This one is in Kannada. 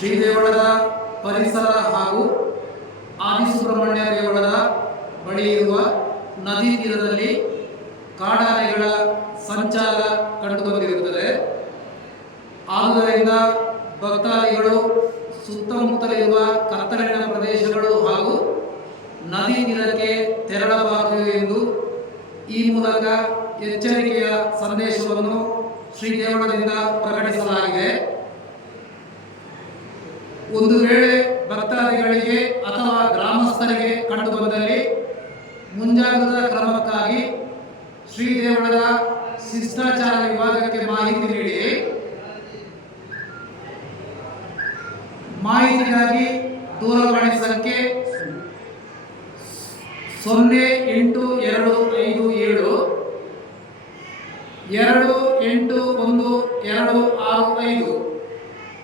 ದೇವಳದ ಪರಿಸರ ಹಾಗೂ ಆದಿಸುಬ್ರಹ್ಮಣ್ಯ ದೇವಳದ ಬಳಿ ಇರುವ ನದಿ ತೀರದಲ್ಲಿ ಕಾಡಾನೆಗಳ ಸಂಚಾರ ಕಂಡುಬಂದಿರುತ್ತದೆ. ಆದುದರಿಂದ ಭಕ್ತಾದಿಗಳು ಸುತ್ತಮುತ್ತಲಿರುವ ಕತ್ತಲಿನ ಪ್ರದೇಶಗಳು ಹಾಗೂ ನದಿ ತೀರಕ್ಕೆ ತೆರಳಬಾರದು ಎಂದು ಈ ಮೂಲಕ ಎಚ್ಚರಿಕೆಯ ಸಂದೇಶವನ್ನು ಶ್ರೀ ದೇವಳದಿಂದ ಒಂದು ವೇಳೆ ಭಕ್ತಾದಿಗಳಿಗೆ ಅಥವಾ ಗ್ರಾಮಸ್ಥರಿಗೆ ಕಂಡುಬಂದಲ್ಲಿ ಮುಂಜಾಗ್ರತಾ ಕ್ರಮಕ್ಕಾಗಿ ಶ್ರೀ ದೇವಳದ ಶಿಷ್ಟಾಚಾರ ವಿಭಾಗಕ್ಕೆ ಮಾಹಿತಿ ನೀಡಿ ಮಾಹಿತಿಗಾಗಿ ದೂರವಾಣಿ ಸಂಖ್ಯೆ ಸೊನ್ನೆ ಎಂಟು ಎರಡು ಐದು ಏಳು ಎರಡು ಎಂಟು ಒಂದು